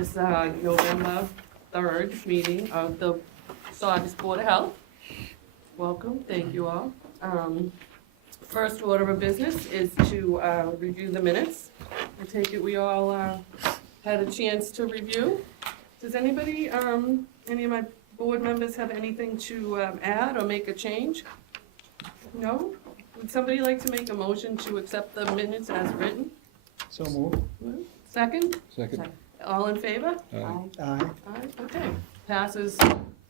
this November 3rd meeting of the Saugus Board of Health. Welcome, thank you all. First order of business is to review the minutes. I take it we all had a chance to review. Does anybody, any of my board members have anything to add or make a change? No? Would somebody like to make a motion to accept the minutes as written? So moved. Second? Second. All in favor? Aye. Aye. Aye, okay. Passes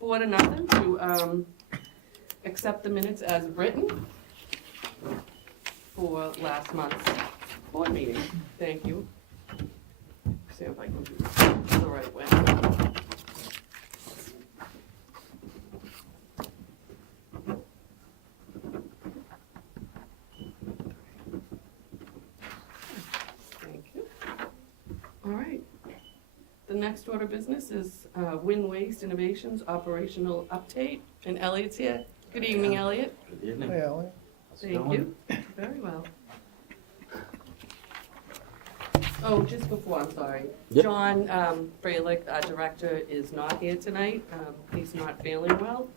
4-0 to accept the minutes as written for last month's board meeting. Thank you. See if I can do this the right way. Thank you. All right. The next order of business is Wind Waste Innovations Operational Update, and Elliot's here. Good evening, Elliot. Good evening. Hey, Ally. How's it Thank going? you. Very well. Oh, just before, I'm sorry. Yep. John Fralick, our director, is not here tonight. He's not feeling well,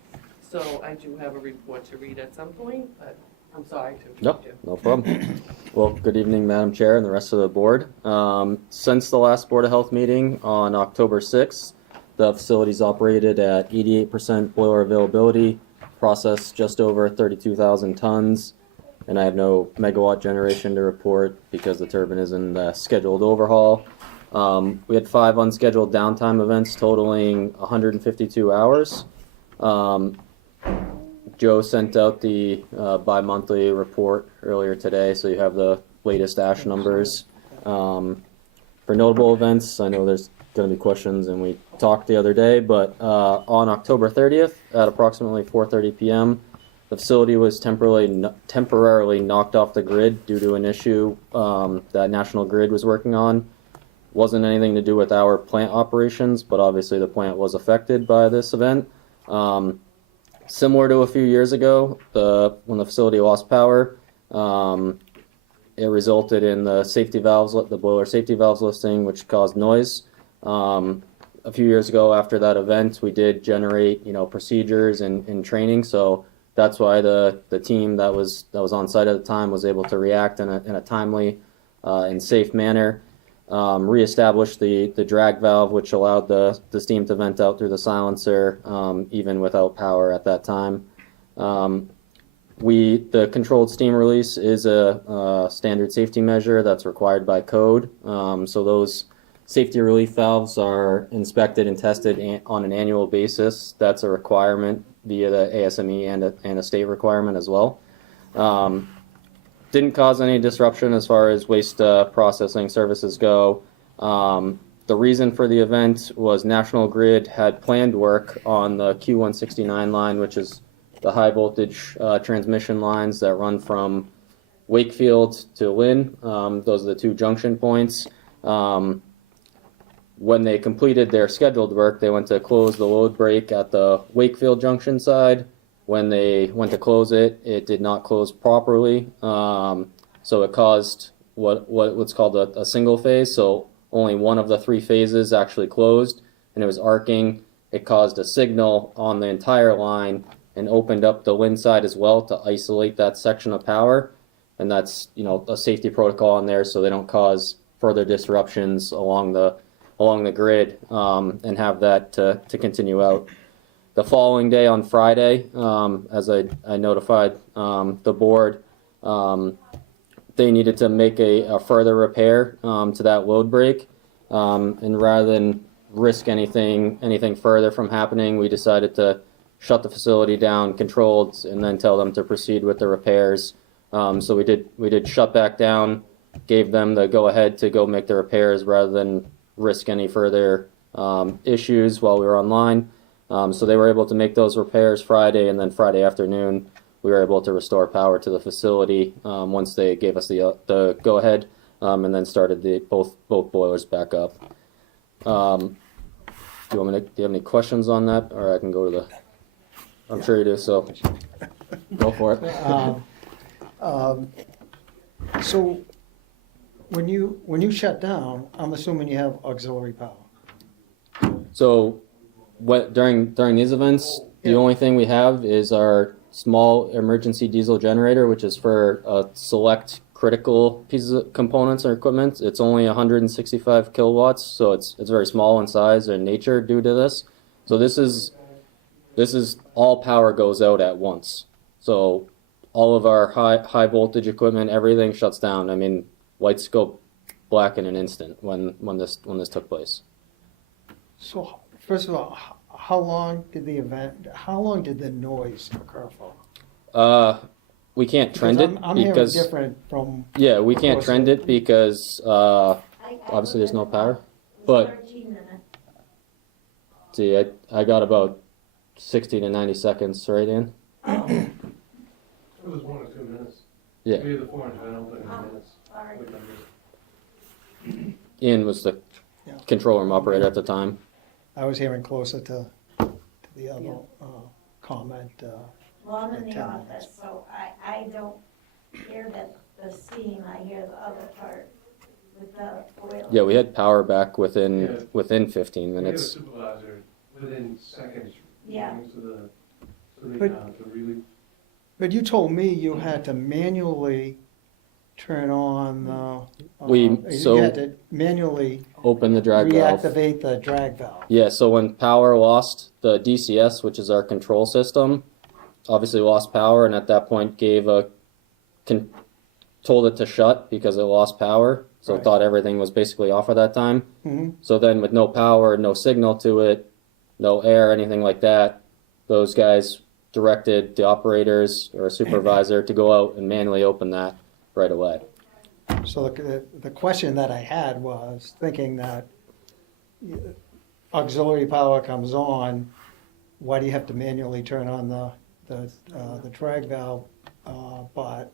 so I do have a report to read at some point, but I'm sorry to interrupt you. No problem. Well, good evening, Madam Chair and the rest of the board. Since the last Board of Health meeting on October 6th, the facility's operated at 88% boiler availability, processed just over 32,000 tons, and I have no megawatt generation to report because the turbine is in the scheduled overhaul. We had 5 unscheduled downtime events totaling 152 hours. Joe sent out the bi-monthly report earlier today, so you have the latest ash numbers. For notable events, I know there's going to be questions, and we talked the other day, but on October 30th at approximately 4:30 p.m., the facility was temporarily knocked off the grid due to an issue that National Grid was working on. Wasn't anything to do with our plant operations, but obviously the plant was affected by this event. Similar to a few years ago, when the facility lost power, it resulted in the safety valves, the boiler safety valves listing, which caused noise. A few years ago, after that event, we did generate, procedures and training. So that's why the team that was on site at the time was able to react in a timely and safe manner. Reestablished the drag valve, which allowed the steam to vent out through the silencer, even without power at that time. The controlled steam release is a standard safety measure that's required by code. So those safety relief valves are inspected and tested on an annual basis. That's a requirement via the ASME and a state requirement as well. Didn't cause any disruption as far as waste processing services go. The reason for the event was National Grid had planned work on the Q169 line, which is the high voltage transmission lines that run from Wakefield to Lynn. Those are the 2 junction points. When they completed their scheduled work, they went to close the load break at the Wakefield junction side. When they went to close it, it did not close properly. So it caused what's called a single phase. So only one of the 3 phases actually closed, and it was arcing. It caused a signal on the entire line and opened up the Lynn side as well to isolate that section of power. And that's, a safety protocol in there so they don't cause further disruptions along the grid and have that to continue out. The following day on Friday, as I notified the board, they needed to make a further repair to that load break. And rather than risk anything further from happening, we decided to shut the facility down, controlled, and then tell them to proceed with the repairs. So we did shut back down, gave them the go-ahead to go make the repairs rather than risk any further issues while we were online. So they were able to make those repairs Friday, and then Friday afternoon we were able to restore power to the facility once they gave us the go-ahead, and then started both boilers back up. Do you have any questions on that, or I can go to the? I'm sure you do. So go for it. So when you shut down, I'm assuming you have auxiliary power. So, during these events, the Yeah. only thing we have is our small emergency diesel generator, which is for select critical pieces of components or equipment. It's only 165 kilowatts, so it's very small in size and nature due to this. So this is all power goes out at once. So all of our high voltage equipment, everything shuts down. I mean, lights go black in an instant when this took place. So, first of all, how long did the noise occur for? We can't trend Because it I'm hearing because different from. yeah, we can't course, trend it because obviously there's no power. But see, I got about 60 to 90 seconds right in. It was 1 or 2 minutes. Yeah. We had the 4-inch vent open in minutes. Ian was the Yeah. control room operator at the time. I was hearing closer to the other comment. Well, I'm in the 10 office, minutes. so I don't hear the steam, I hear the other part with the oil. Yeah, we had power back Yeah. within 15 We had a minutes. supervisor within seconds. Yeah. To But- to really, But you told me you had to manually turn on We- so- you had to manually Open the drag valve. reactivate the drag valve. Yeah, so when power lost, the DCS, which is our control system, obviously lost power, and at that point told it to shut because it lost power. So it Right. thought everything was basically off at that time. Mm-hmm. So then with no power, no signal to it, no air, anything like that, those guys directed the operators or a supervisor to go out and manually open that right away. So the question that I had was thinking that auxiliary power comes on, why do you have to manually turn on the drag valve? But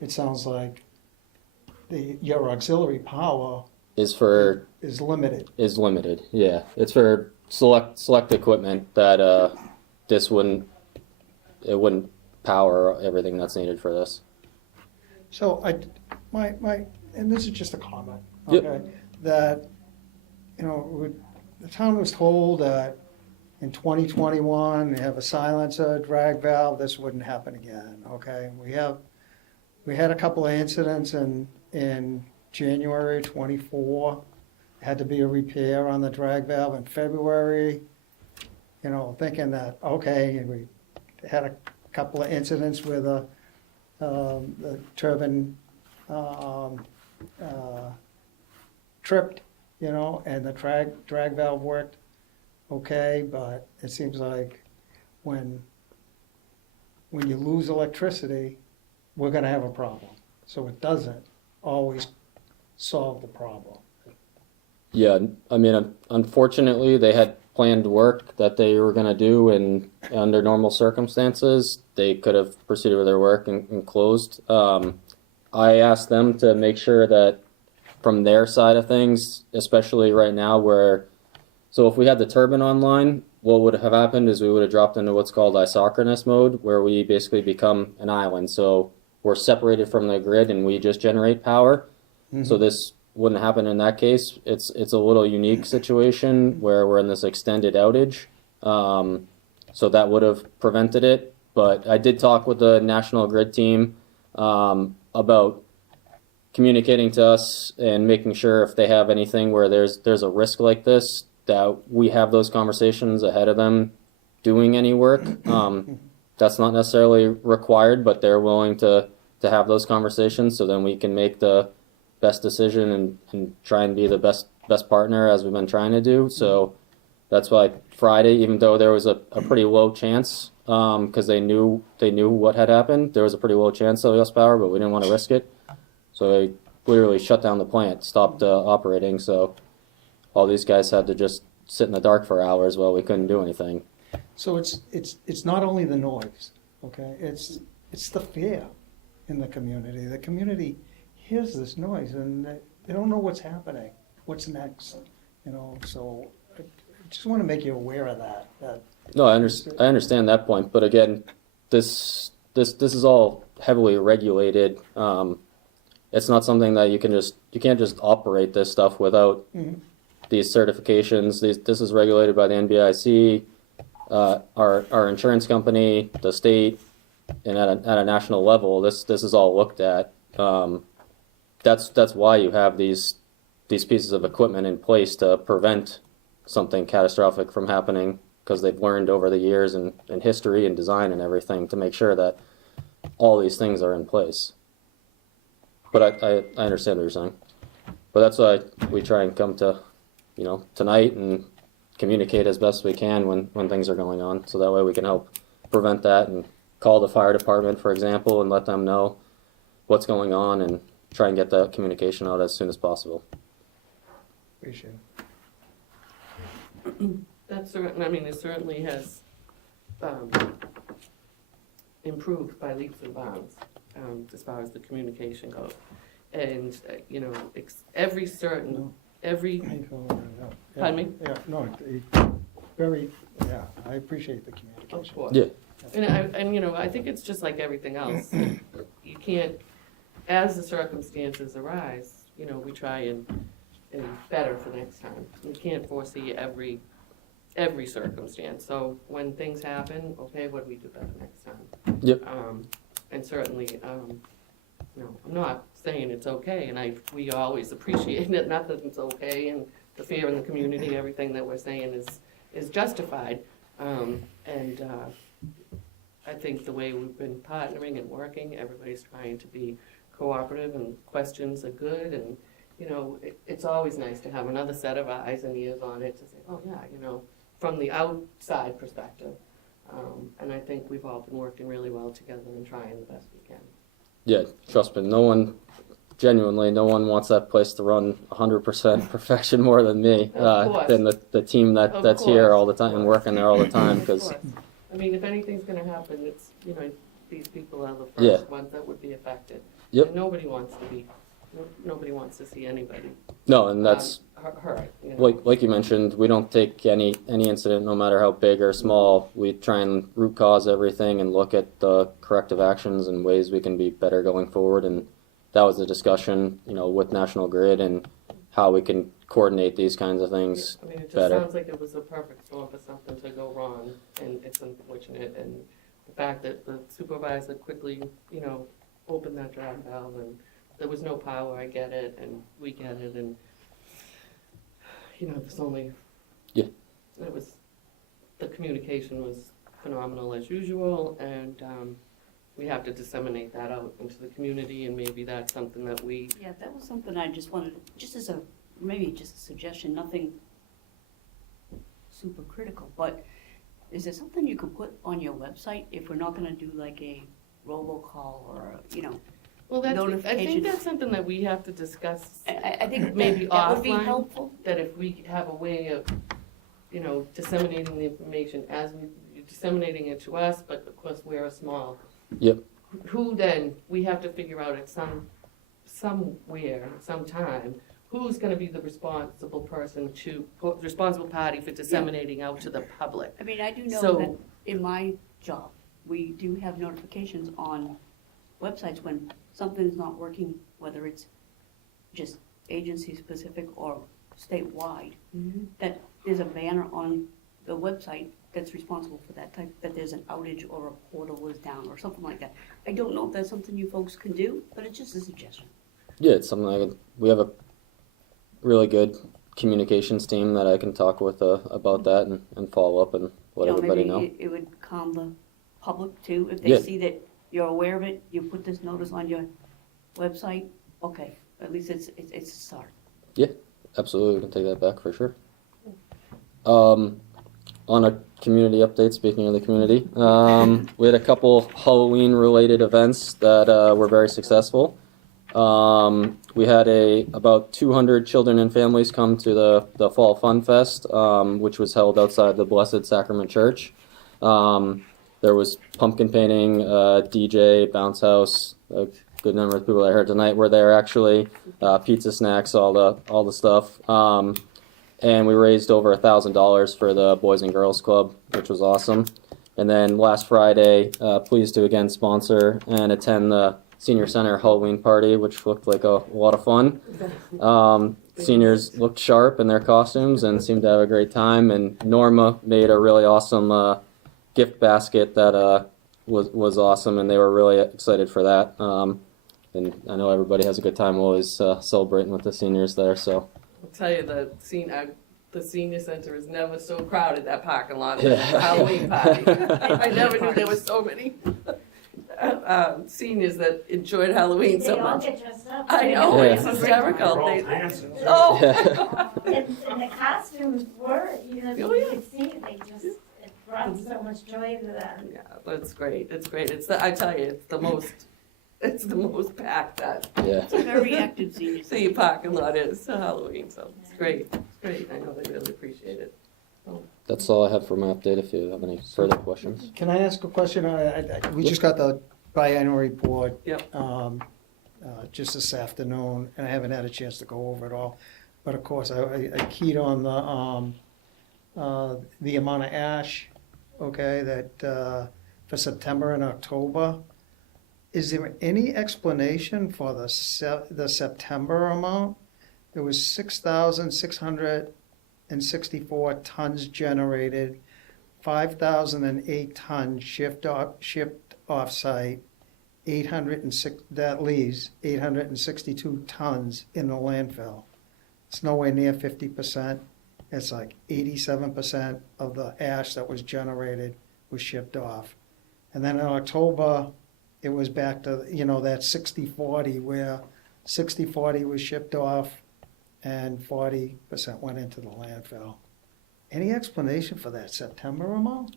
it sounds like your auxiliary power Is is limited. yeah. It's for select equipment that it wouldn't power everything that's needed for this. So and this is just a comment, Yep. okay? That, the town was told that in 2021, they have a silencer, drag valve, this wouldn't happen again, okay? We had a couple of incidents in January 24, had to be a repair on the drag valve in February, thinking that, okay, and we had a couple of incidents where the turbine tripped, and the drag valve worked okay, but it seems like when you lose electricity, we're gonna have a problem. So it doesn't always solve the problem. Yeah, I mean, unfortunately, they had planned work that they were going to do, and under normal circumstances, they could have proceeded with their work and closed. I asked them to make sure that from their side of things, especially right now so if we had the turbine online, what would have happened is we would have dropped into what's called isochronous mode, where we basically become an island. So we're separated from the grid and we just generate power. Mm-hmm. So this wouldn't happen in that case. It's a little unique situation where we're in this extended outage. So that would have prevented it. But I did talk with the National Grid team about communicating to us and making sure if they have anything where there's a risk like this, that we have those conversations ahead of them doing any work. That's not necessarily required, but they're willing to have those conversations so then we can make the best decision and try and be the best partner as we've been trying to do. So that's why Friday, even though there was a pretty low chance, because they knew what had happened, there was a pretty low chance of lost power, but we didn't want to risk it. So they literally shut down the plant, stopped operating. So all these guys had to just sit in the dark for hours while we couldn't do anything. So it's not only the noise, okay? It's the fear in the community. The community hears this noise and they don't know what's happening, what's next, so I just want to make you aware of that. No, I understand that point, but again, this is all heavily regulated. It's not something that you can't just operate this stuff without Mhm. these certifications. This is regulated by the NBIC, our insurance company, the state, and at a national level. This is all looked at. That's why you have these pieces of equipment in place to prevent something catastrophic from happening, because they've learned over the years and history and design and everything to make sure that all these things are in place. But I understand what you're saying. But that's why we try and come to, tonight and communicate as best we can when things are going on, so that way we can help prevent that and call the fire department, for example, and let them know what's going on and try and get that communication out as soon as possible. Appreciate it. That's certain, I mean, it certainly has improved by leaps and bounds as far as the communication goes. And, every, pardon me? Yeah, no, I appreciate the communication. Of course. Yeah. And I think it's just like everything else. You can't, as the circumstances arise, we try and better for next time. We can't foresee every circumstance. So when things happen, okay, what do we do better next time? Yep. And certainly, I'm not saying it's okay, and we always appreciate that nothing's okay, and the fear in the community, everything that we're saying is justified. I think the way we've been partnering and working, everybody's trying to be cooperative, and questions are good, and it's always nice to have another set of eyes and ears on it to say, oh yeah, from the outside perspective. And I think we've all been working really well together and trying the best we can. Yeah, trust me, no one wants that place to run 100% perfection more than me, than the team that's here all the time and working there all the time. Because I mean, if anything's going to happen, it's these people are the first ones that would be affected. Yep. And nobody wants to see anybody. No, and that's hurt. like you mentioned. We don't take any incident, no matter how big or small. We try and root cause everything and look at the corrective actions and ways we can be better going forward. And that was the discussion, with National Grid and how we can coordinate these kinds of things I mean, it just better. sounds like it was a perfect storm for something to go wrong, and it's unfortunate. And the fact that the supervisor quickly, opened that drag valve, and there was no power, I get it, and we get it, and, there's only... Yeah. The communication was phenomenal as usual, and we have to disseminate that out into the community, and maybe that's something that we... Yeah, that was something I just wanted, just as maybe just a suggestion, nothing super critical, but is there something you could put on your website if we're not gonna do like a robocall or, Well, I think notification? that's something that we have to discuss. I think Maybe that would be offline. helpful. That if we have a way of, disseminating the information as you're disseminating it to us, but of course we're a small. Yep. Who then, we have to figure out at somewhere, sometime, who's gonna be the responsible responsible party for disseminating out to the public. I mean, I do know So- that in my job, we do have notifications on websites when something's not working, whether it's just agency specific or statewide, that there's a banner on the website that's responsible for that type, that there's an outage or a portal is down or something like that. I don't know if that's something you folks can do, but it's just a suggestion. Yeah, it's something we have a really good communications team that I can talk with about that and follow up and let everybody know. Maybe it would calm the public too, if they see that you're aware of it, you put this notice on your website, okay, at least it's a start. Yeah, absolutely, we can take that back for sure. On a community update, speaking of the community, we had a couple Halloween-related events that were very successful. We had about 200 children and families come to the Fall Fun Fest, which was held outside the Blessed Sacrament Church. There was pumpkin painting, DJ, bounce house. A good number of people I heard tonight were there actually. Pizza, snacks, all the stuff. And we raised over $1,000 for the Boys and Girls Club, which was awesome. And then last Friday, pleased to again sponsor and attend the Senior Center Halloween party, which looked like a lot of fun. seniors looked sharp in their costumes and seemed to have a great time. And Norma made a really awesome gift basket that was awesome, and they were really excited for that. And I know everybody has a good time always celebrating with the seniors there. So I'll tell you, the senior center is never so crowded, that parking lot, for Yeah. the Halloween party. I never knew there were so many seniors that enjoyed Halloween so They all much. get dressed up. I know, Yeah. it's hysterical. We're all They- dancing. Oh! And the costumes were, Oh, you yeah. could see, it brought so much joy to them. Yeah, that's great, it's great. I tell you, it's the most packed that yeah, It's a very active senior the parking lot is to Halloween, so it's great, it's great. I know they really appreciate it. that's all I have for my update. If you have any further questions. Can I ask a question? We just got the biannual report. Yep. Just this afternoon, and I haven't had a chance to go over it all. But of course, I keyed on the amount of ash, okay, that, for September and October. Is there any explanation for the September amount? There was 6,664 tons generated, 5,008 tons shipped off-site, 806, that leaves 862 tons in the landfill. It's nowhere near 50%. It's like 87% of the ash that was generated was shipped off. And then in October, it was back to, that 60-40, where 60-40 was shipped off and 40% went into the landfill. Any explanation for that September amount?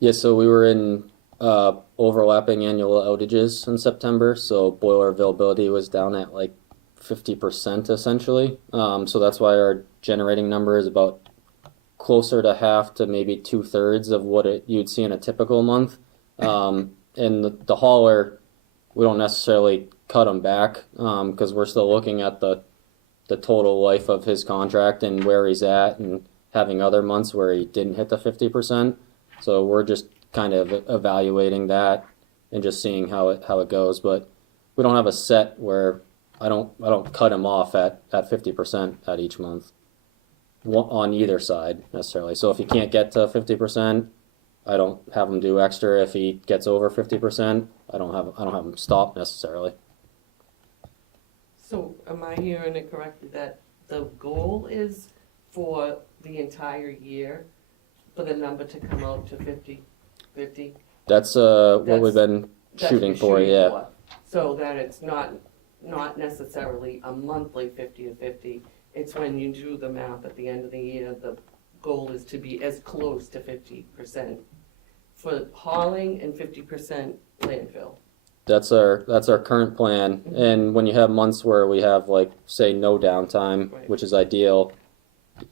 Yeah, so we were in overlapping annual outages in September, so boiler availability was down at like 50% essentially. So that's why our generating number is about closer to half to maybe 2/3 of what you'd see in a typical month. And the hauler, we don't necessarily cut him back because we're still looking at the total life of his contract and where he's at, and having other months where he didn't hit the 50%. So we're just kind of evaluating that and just seeing how it goes. But we don't have a set where I don't cut him off at 50% at each month on either side necessarily. So if he can't get to 50%, I don't have him do extra. If he gets over 50%, I don't have him stop necessarily. So am I hearing it correctly that the goal is for the entire year for the number to come out to 50? That's what That's- we've been That's shooting what for. you're Yeah. So that it's not necessarily a monthly 50 to 50. It's when you do the math at the end of the year, the goal is to be as close to 50% for hauling and 50% landfill. That's our current plan. And when you have months where we have like say no downtime, Right. which is ideal,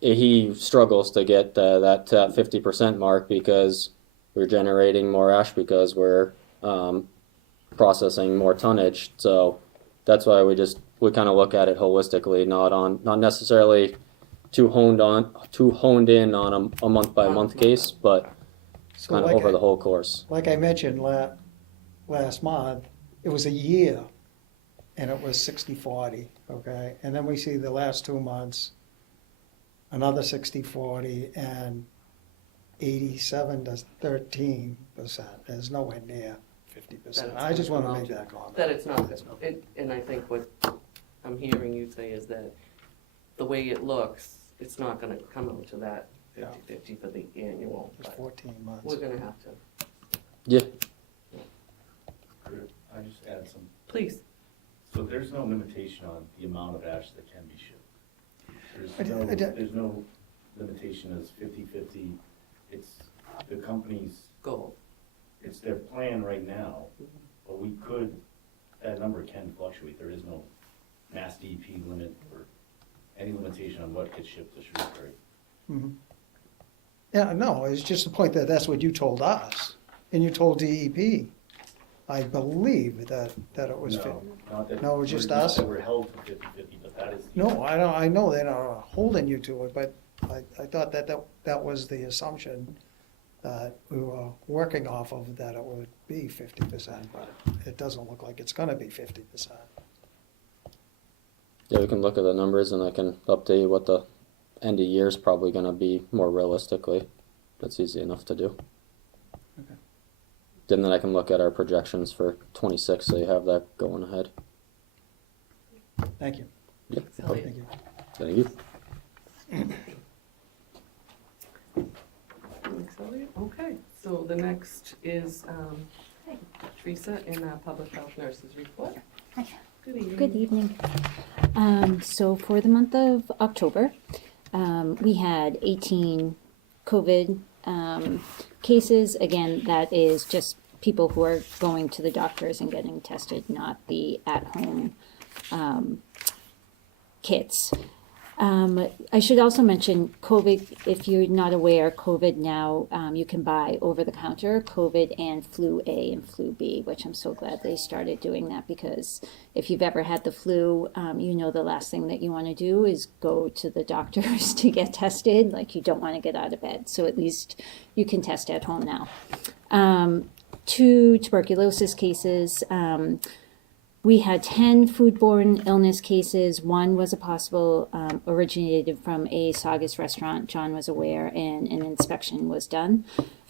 he struggles to get that 50% mark because we're generating more ash because we're processing more tonnage. So that's why we kind of look at it holistically, not necessarily too honed in on a month by month case, but So kind of over the whole course. like I mentioned last month, it was a year, and it was 60-40, okay? And then we see the last 2 months, another 60-40, and 87 to 13%. There's nowhere near 50%. I just want to make that comment. That it's not, and I think what I'm hearing you say is that the way it looks, it's not gonna come out to that 50-50 for the annual. It's but 14 months. We're gonna have to, Yeah. I just add some, please. so there's no limitation on the amount of ash that can be shipped. I don't- There's no limitation as 50-50. It's the company's, Goal. it's their plan right now, but that number can fluctuate. There is no mass DEP limit or any limitation on what gets shipped to Shrewsbury. Mhm. Yeah, no, it's just the point that that's what you told us, and you told DEP. I believe that it was. No, not that. No, it was just we're- us? that We're held to 50-50, but that is. No, I know they're not holding you to it, but I thought that was the assumption that we were working off of, that it would be 50%, but it doesn't look like it's gonna be 50%. Yeah, we can look at the numbers and I can update you what the end of year is probably going to be more realistically. That's easy enough to do. Okay. Then I can look at our projections for 26, so you have that going ahead. Thank you. Yep. Thank you. Thank you. Thanks, Elliot. Okay, so the next is Teresa in our public health nurses report. Hi. Good evening. Good evening. So for the month of October, we had 18 COVID cases. Again, that is just people who are going to the doctors and getting tested, not the at-home kits. I should also mention COVID, if you're not aware, COVID now, you can buy over-the-counter COVID and flu A and flu B, which I'm so glad they started doing that, because if you've ever had the flu, you know the last thing that you want to do is go to the doctors to get tested. Like, you don't want to get out of bed. So at least you can test at home now. 2 tuberculosis cases. We had 10 foodborne illness cases. 1 was a possible originated from a Saugus restaurant. John was aware, and an inspection was done.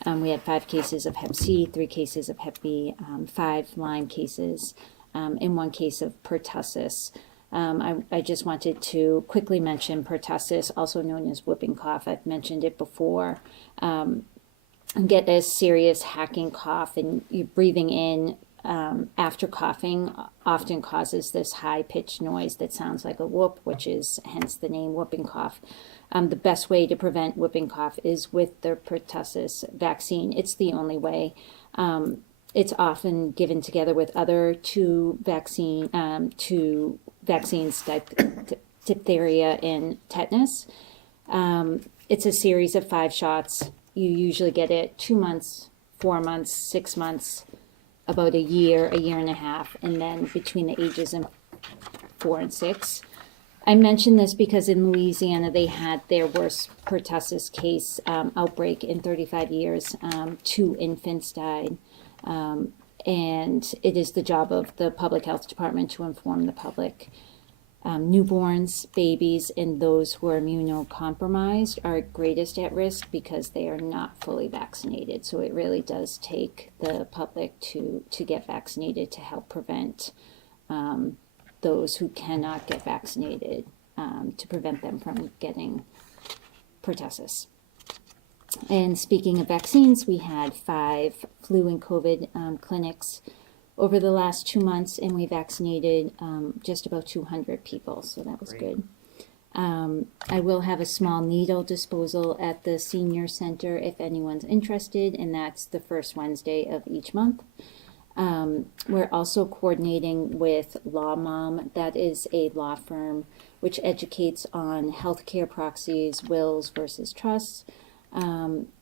We had 5 cases of Hep C, 3 cases of Hep B, 5 Lyme cases, and 1 case of pertussis. I just wanted to quickly mention pertussis, also known as whooping cough. I've mentioned it before. Get a serious hacking cough, and you're breathing in after coughing often causes this high-pitched noise that sounds like a whoop, which is hence the name whooping cough. The best way to prevent whooping cough is with the pertussis vaccine. It's the only way. It's often given together with other two vaccines, diphtheria and tetanus. It's a series of 5 shots. You usually get it 2 months, 4 months, 6 months, about a year and a half, and then between the ages of 4 and 6. I mention this because in Louisiana they had their worst pertussis case outbreak in 35 years. 2 infants died, and it is the job of the public health department to inform the public. Newborns, babies, and those who are immunocompromised are greatest at risk because they are not fully vaccinated. So it really does take the public to get vaccinated to help prevent those who cannot get vaccinated, to prevent them from getting pertussis. And speaking of vaccines, we had 5 flu and COVID clinics over the last 2 months, and we vaccinated just about 200 people, so that was good. I will have a small needle disposal at the senior center if anyone's interested, and that's the first Wednesday of each month. We're also coordinating with Law Mom. That is a law firm which educates on healthcare proxies, wills versus trusts.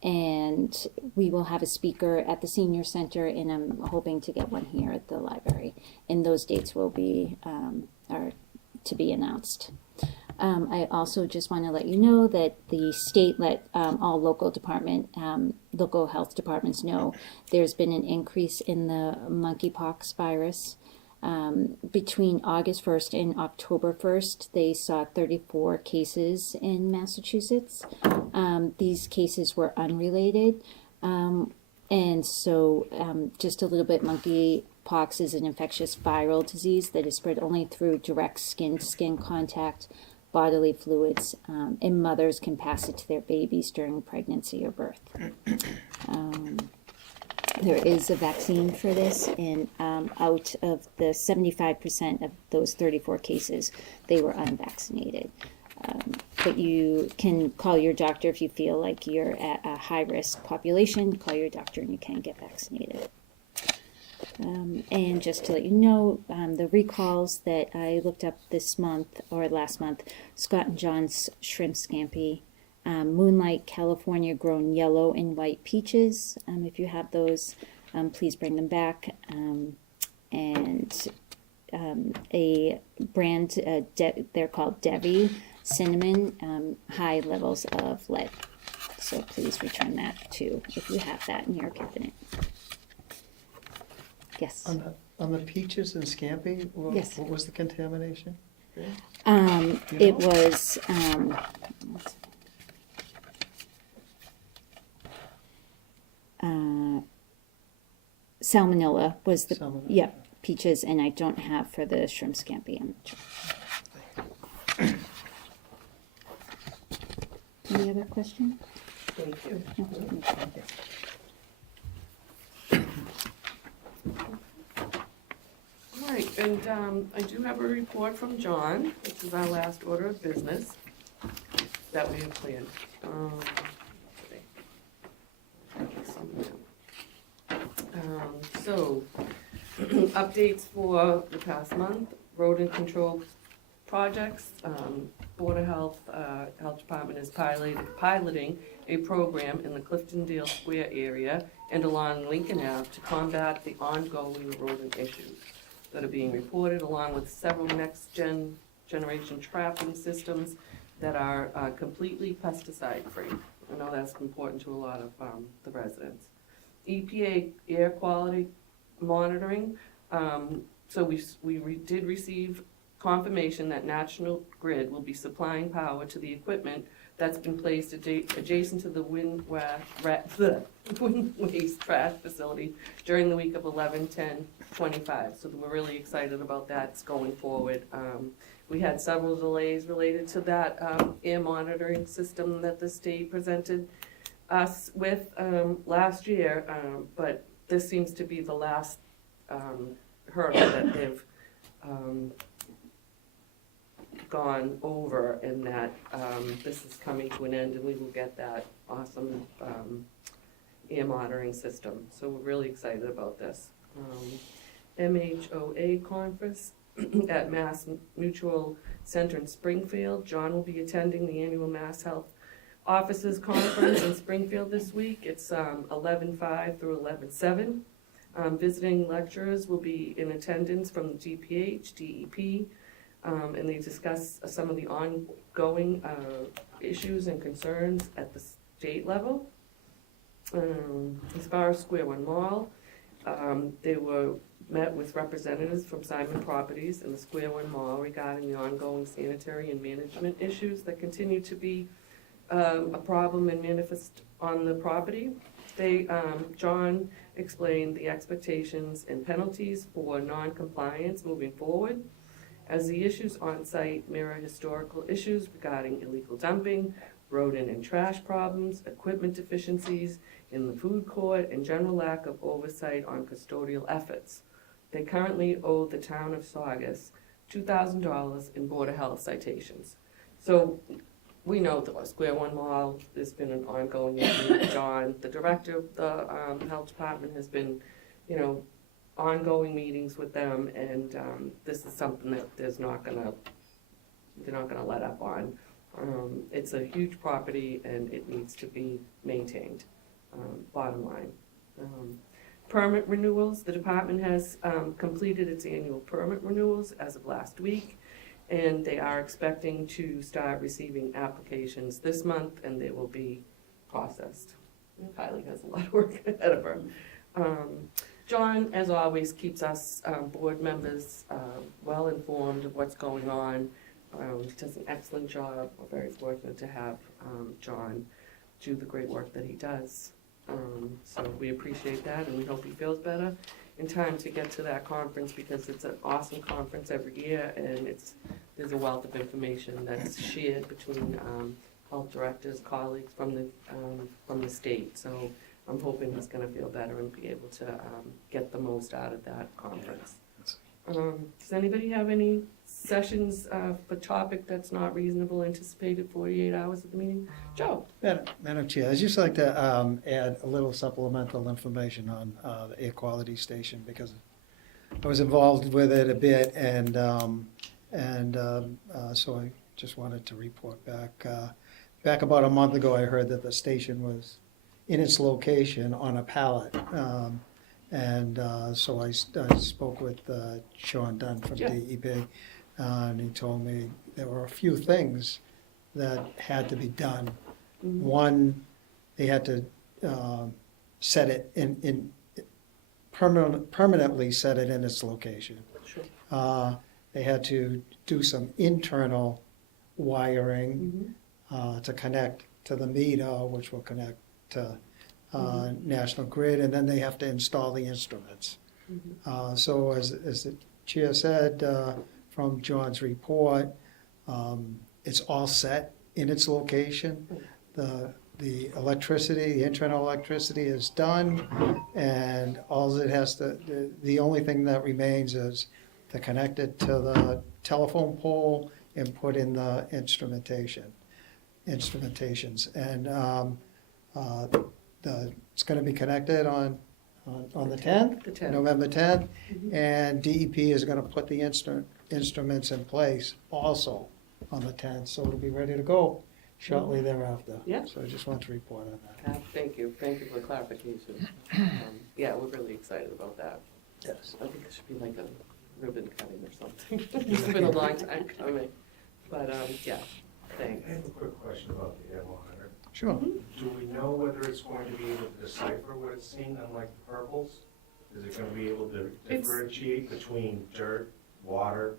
And we will have a speaker at the senior center, and I'm hoping to get one here at the library. And those dates will be are to be announced. I also just want to let you know that the state let all local health departments know there's been an increase in the monkeypox virus. Between August 1st and October 1st, they saw 34 cases in Massachusetts. These cases were unrelated. And so just a little bit, monkeypox is an infectious viral disease that is spread only through direct skin-to-skin contact, bodily fluids, and mothers can pass it to their babies during pregnancy or birth. There is a vaccine for this, and out of the 75% of those 34 cases, they were unvaccinated. But you can call your doctor if you feel like you're at a high-risk population. Call your doctor and you can get vaccinated. And just to let you know, the recalls that I looked up this month, or last month, Scott and John's shrimp scampi, Moonlight California grown yellow and white peaches. If you have those, please bring them back. And a brand, they're called Devi cinnamon, high levels of lead. So please return that too if you have that in your cabinet. Yes. On the peaches and scampi, Yes. what was the contamination? It was, salmonella was the, Salmonella. yeah, peaches, and I don't have for the shrimp scampi. Any other question? Thank you. All right, and I do have a report from John, which is our last order of business that we have planned. So, updates for the past month, rodent control projects. Board of Health, Health Department is piloting a program in the Cliftondale Square area and along Lincoln Ave to combat the ongoing rodent issues that are being reported, along with several generation trapping systems that are completely pesticide-free. I know that's important to a lot of the residents. EPA air quality monitoring. So we did receive confirmation that National Grid will be supplying power to the equipment that's been placed adjacent to the wind waste trash facility during the week of 11/10/25. So we're really excited about that. It's going forward. We had several delays related to that air monitoring system that the state presented us with last year, but this seems to be the last hurdle that they've gone over, and that this is coming to an end, and we will get that awesome air monitoring system. So we're really excited about this. MHOA conference at Mass Mutual Center in Springfield. John will be attending the annual Mass Health Officers Conference in Springfield this week. It's 11/5 through 11/7. Visiting lecturers will be in attendance from the GPH, DEP, and they discuss some of the ongoing issues and concerns at the state level. As far as Square One Mall, they were met with representatives from Simon Properties and the Square One Mall regarding the ongoing sanitary and management issues that continue to be a problem and manifest on the property. John explained the expectations and penalties for non-compliance moving forward, as the issues on site mirror historical issues regarding illegal dumping, rodent and trash problems, equipment deficiencies in the food court, and general lack of oversight on custodial efforts. They currently owe the town of Saugus $2,000 in Board of Health citations. So we know the Square One Mall, there's been an ongoing issue. John, the director of the health department, has been, ongoing meetings with them, and this is something that they're not gonna let up on. It's a huge property and it needs to be maintained, bottom line. Permit renewals, the department has completed its annual permit renewals as of last week, and they are expecting to start receiving applications this month, and they will be processed. Kylie has a lot of work ahead of her. John, as always, keeps us board members well informed of what's going on. He does an excellent job. We're very fortunate to have John do the great work that he does. So we appreciate that, and we hope he feels better in time to get to that conference, because it's an awesome conference every year, and there's a wealth of information that's shared between health directors, colleagues from the state. So I'm hoping he's going to feel better and be able to get the most out of that conference. Does anybody have any sessions for topic that's not reasonable anticipated 48 hours of the meeting? Joe? Madam Chair, I'd just like to add a little supplemental information on the air quality station, because I was involved with it a bit, and so I just wanted to report back. Back about a month ago, I heard that the station was in its location on a pallet. So I spoke with Sean Dunn from DEP, and he told me there were a few things that had to be done. Mm-hmm. One, they had to set it permanently set it in its location. Sure. they had to do some internal wiring to connect to the meter, which will connect to National Grid, and then they have to install the instruments. So as the chair said from John's report, it's all set in its location. The electricity, the internal electricity is done, and all it has to, the only thing that remains is to connect it to the telephone pole and put in the instrumentations. And it's gonna be connected on the 10th, The 10th. November 10th, and DEP is gonna put the instruments in place also on the 10th, so it'll be ready to go shortly thereafter. Yeah. So I just want to report on that. Thank you for the clarification. Yeah, we're really excited about that. Yes. I think it should be like a ribbon cutting or something. It's been a long time coming, but, yeah, thanks. I have a quick question about the air monitor. Sure. Do we know whether it's going to be able to decipher what it's seeing, unlike the purples? Is it gonna be able to It's- differentiate between dirt, water,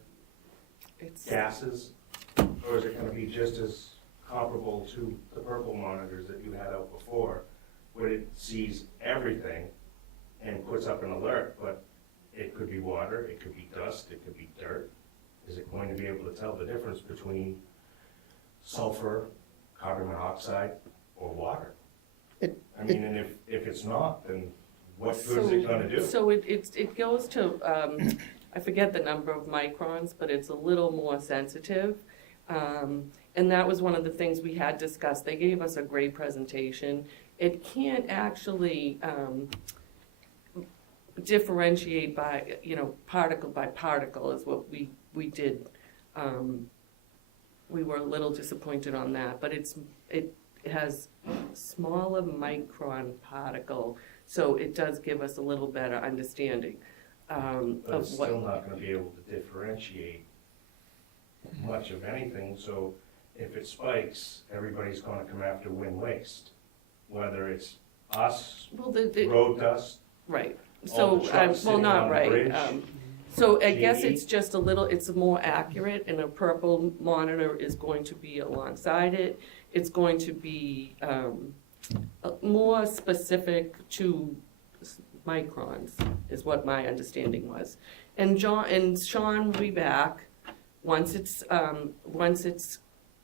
It's, gases? Or is it gonna be just as comparable to the purple monitors that you had out before, where it sees everything and puts up an alert, but it could be water, it could be dust, it could be dirt? Is it going to be able to tell the difference between sulfur, carbon monoxide, or water? I mean, and if it's not, then what good is it gonna do? So it goes to, I forget the number of microns, but it's a little more sensitive. And that was one of the things we had discussed. They gave us a great presentation. It can't actually differentiate by, particle by particle is what we did. We were a little disappointed on that, but it has smaller micron particle, so it does give us a little better understanding But of it's what. still not gonna be able to differentiate much of anything, so if it spikes, everybody's gonna come after wind waste. Whether it's us, Well, road dust, right, all so, the trucks well, sitting not on the right. bridge. So I guess GE. it's just it's more accurate, and a purple monitor is going to be alongside it. It's going to be more specific to microns, is what my understanding was. And Sean will be back once it's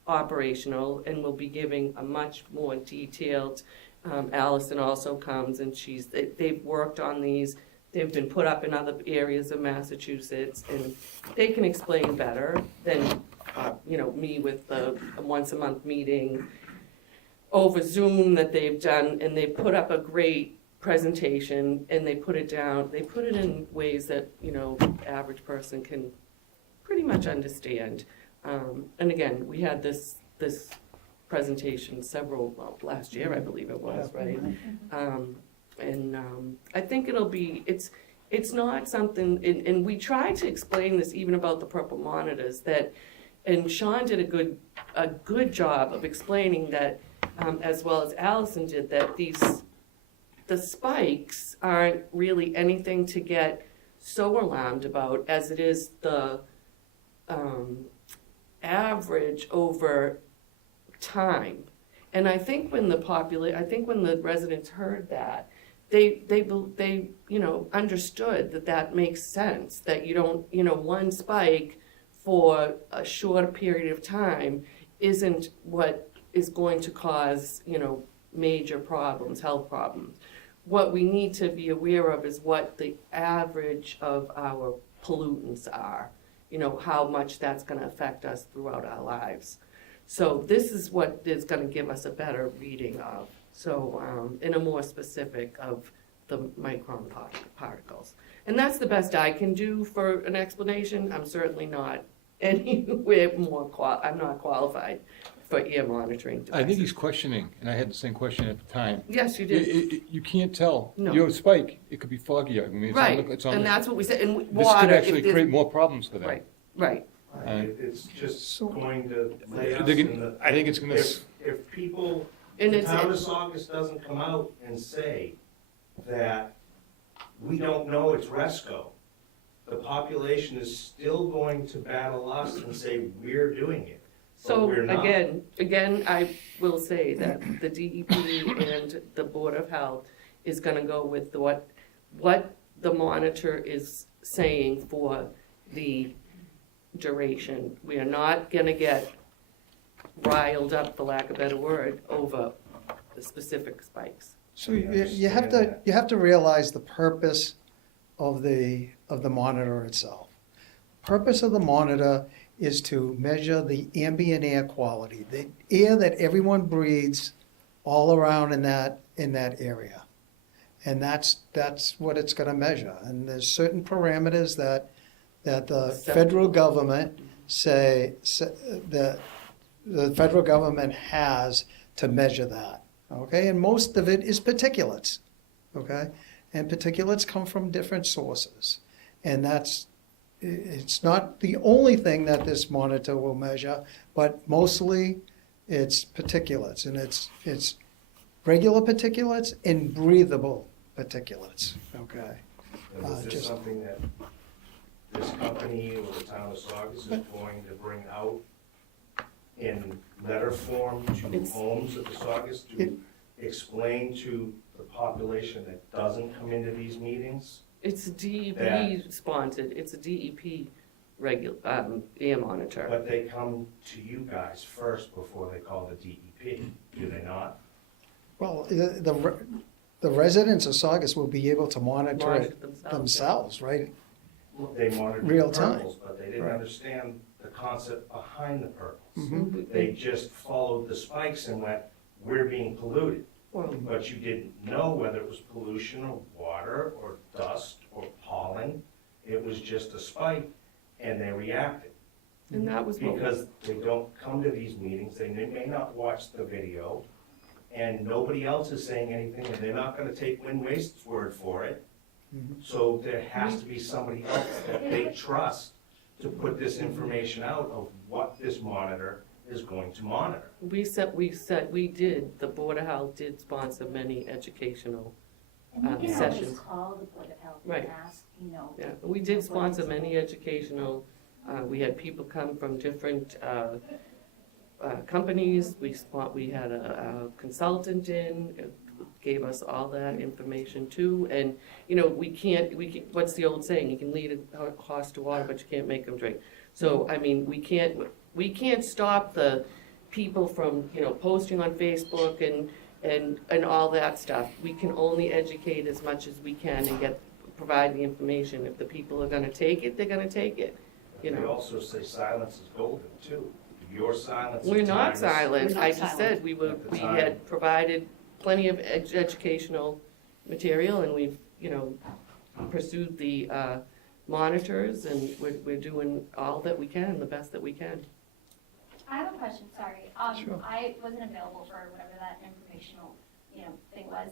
operational, and we'll be giving a much more detailed. Allison also comes, and they've worked on these. They've been put up in other areas of Massachusetts, and they can explain better than, me with the once-a-month meeting over Zoom that they've done, and they put up a great presentation, and they put it in ways that, average person can pretty much understand. And again, we had this presentation last year, I believe it was, right? I think it's not something, and we tried to explain this even about the purple monitors, and Sean did a good job of explaining that, as well as Allison did, that the spikes aren't really anything to get so alarmed about as it is the average over time. And I think when the residents heard that, they understood that makes sense, that you don't, one spike for a short period of time isn't what is going to cause, major problems, health problems. What we need to be aware of is what the average of our pollutants are, how much that's gonna affect us throughout our lives. So this is what is gonna give us a better reading of, in a more specific of the micron particles. And that's the best I can do for an explanation. I'm certainly not anywhere I'm not qualified for air monitoring devices. I think he's questioning, and I had the same question at the time. Yes, you did. You can't tell. No. You have a spike, it could be foggy. I mean, Right, it's on and the- that's what we said, and This water. could if actually there's- create more problems for them. Right, It's just So- going to lay us They're in gonna- the, I think it's gonna, if people, and the it's, town of Saugus doesn't come out and say that we don't know it's Resco, the population is still going to battle us and say, we're doing it. But So we're not. again, I will say that the DEP and the Board of Health is gonna go with what the monitor is saying for the duration. We are not gonna get riled up, for lack of a better word, over the specific spikes. So you have to realize the purpose of the monitor itself. Purpose of the monitor is to measure the ambient air quality, the air that everyone breathes all around in that area. And that's what it's gonna measure. And there's certain parameters that the federal government that the federal government has to measure that, okay? And most of it is particulates, okay? And particulates come from different sources. And it's not the only thing that this monitor will measure, but mostly it's particulates. And it's regular particulates and breathable particulates, okay? And is this just- something that this company or the town of Saugus is going to bring out in letter form to It's- homes of the Saugus to explain to the population that doesn't come into these meetings? It's DEP That- sponsored, it's a DEP air monitor. But they come to you guys first before they call the DEP, do they not? Well, the residents of Saugus will be able to monitor it themselves, right? They monitored the Real time. purples, but they didn't Right. understand the concept behind the purples. Mhm. They just followed the spikes and went, we're being polluted. Well, But you didn't know whether it was pollution or water or dust or pollen. It was just a spike, and they reacted. and that was what, Because they don't come to these meetings, they may not watch the video, and nobody else is saying anything, and they're not gonna take Win Waste's word for it. Mhm. So there has to be somebody else that they trust to put this information out of what this monitor is going to monitor. the Board of Health did sponsor many educational, And you can sessions. always call the Board of Health Right. and ask, you know. yeah, we did sponsor many educational, we had people come from different, companies, we had a consultant in, gave us all that information too, and, you know, what's the old saying, you can lead a horse to water, but you can't make them drink. So, I mean, we can't stop the people from, you know, posting on Facebook and all that stuff. We can only educate as much as we can and provide the information. If the people are gonna take it, they're gonna take it, you They know. also say silence is golden too. Your silence at We're not times- silent, We're not I just silent. said, At the we time. had provided plenty of educational material, and we've, you know, pursued the monitors, and we're doing all that we can, the best that we can. I have a question, sorry. Sure. I wasn't available for whatever that informational, thing was.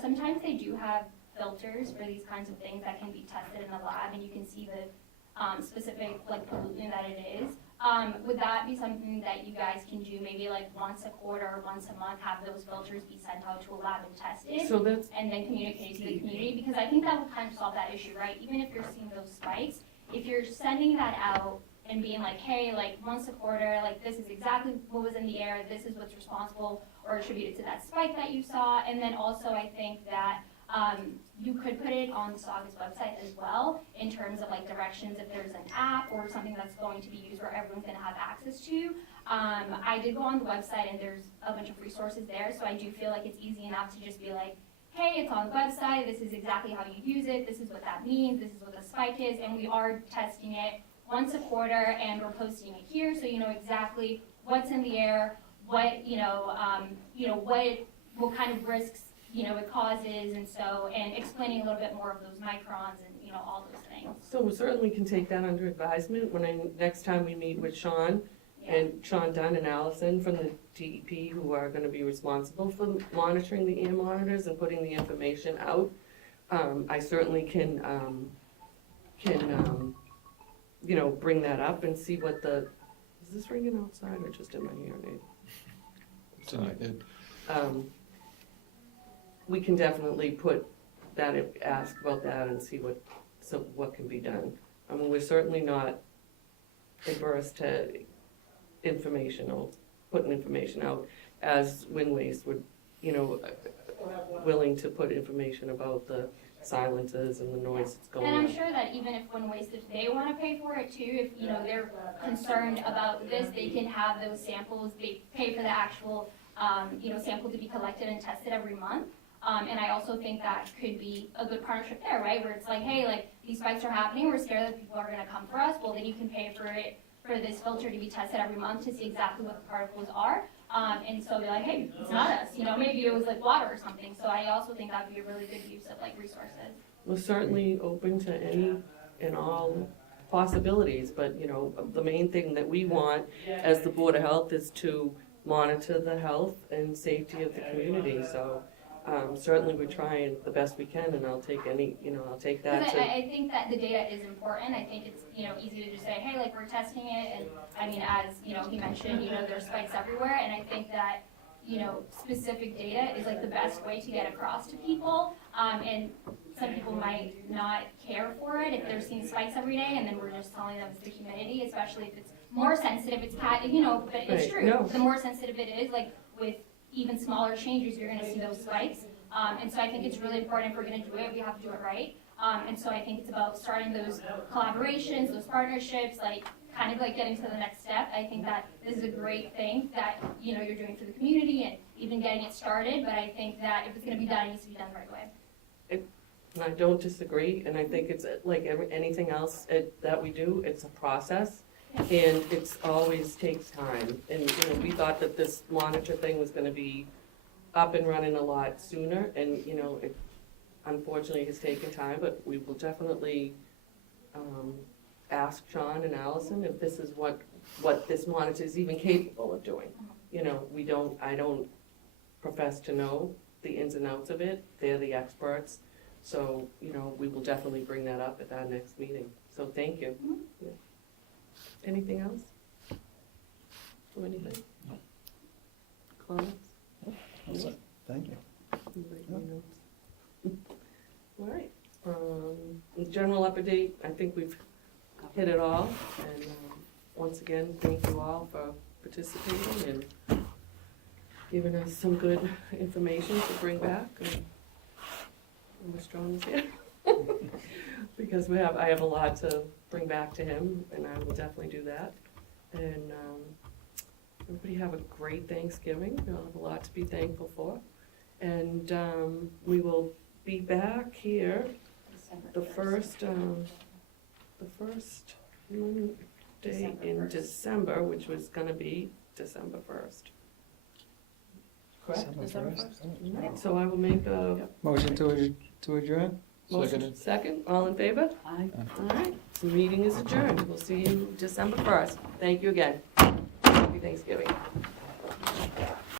Sometimes they do have filters for these kinds of things that can be tested in the lab, and you can see the specific pollutant that it is. Would that be something that you guys can do, maybe like once a quarter or once a month, have those filters be sent out to a lab and tested? So that's, And then communicate to the community, because I think that would kind of solve that issue, right? Even if you're seeing those spikes, if you're sending that out and being like, hey, like once a quarter, like this is exactly what was in the air, this is what's responsible or attributed to that spike that you saw. And then also I think that you could put it on the Saugus website as well in terms of like directions if there's an app or something that's going to be used where everyone's gonna have access to. I did go on the website and there's a bunch of resources there, so I do feel like it's easy enough to just be like, hey, it's on the website, this is exactly how you use it, this is what that means, this is what the spike is, and we are testing it once a quarter and we're posting it here, so you know exactly what's in the air, what, what kind of risks, it causes, and explaining a little bit more of those microns and, all those things. so we certainly can take that under advisement next time we meet with Sean, and Sean Dunn and Allison from the DEP, who are gonna be responsible for monitoring the air monitors and putting the information out. I certainly can bring that up and see what is this ringing outside or just in my hearing aid? It's in my head. We can definitely put that, ask about that and see what so what can be done. I mean, we're certainly not adverse to information or putting information out, as Wind Waste would, willing to put information about the silences and the noise that's going And on. I'm sure that even if Wind Waste, if they want to pay for it too, if, they're concerned about this, they can have those samples, they pay for the actual, sample to be collected and tested every month. And I also think that could be a good partnership there, right, where it's like, hey, like, these spikes are happening, we're scared that people are gonna come for us, well, then you can pay for it, for this filter to be tested every month to see exactly what the particles are. And so they're like, hey, it's not us, maybe it was like water or something. So I also think that'd be a really good use of like resources. We're certainly open to any and all possibilities, but, the main thing that we want as the Board of Health is to monitor the health and safety of the community, so certainly we're trying the best we can, and I'll take any, I'll take that Because to. I think that the data is important. I think it's, easy to just say, hey, like, we're testing it, and I mean, as, he mentioned, there's spikes everywhere, and I think that, specific data is like the best way to get across to people, and some people might not care for it if they're seeing spikes every day, and then we're just telling them it's the humidity, especially if it's more sensitive, it's but it's Right, true. no. The more sensitive it is, like, with even smaller changes, you're gonna see those spikes. And so I think it's really important if we're gonna do it, we have to do it right. And so I think it's about starting those collaborations, those partnerships, like, kind of like getting to the next step. I think that this is a great thing that, you're doing for the community and even getting it started, but I think that if it's gonna be done, it needs to be done the right way. And I don't disagree, and I think it's like anything else that we do, it's a process, and it's always takes time. And, we thought that this monitor thing was gonna be up and running a lot sooner, and, it unfortunately has taken time, but we will definitely ask Sean and Allison if this is what this monitor is even capable of doing. I don't profess to know the ins and outs of it, they're the experts. So, we will definitely bring that up at our next meeting. So thank you. Yeah. Anything else? Or anything? Comments? Thank you. Anybody take notes? All right. General update, I think we've hit it all. And once again, thank you all for participating and giving us some good information to bring back. And we're strong as here. Because I have a lot to bring back to him, and I will definitely do that. And everybody have a great Thanksgiving. You'll have a lot to be thankful for. And we will be back here the first Monday in December, which was gonna be December 1st. Correct? December 1st. All right, so I will make a Motion to adjourn? motion. Seconded. Second, all in favor? Aye. All right, the meeting is adjourned. We'll see you December 1st. Thank you again. Happy Thanksgiving.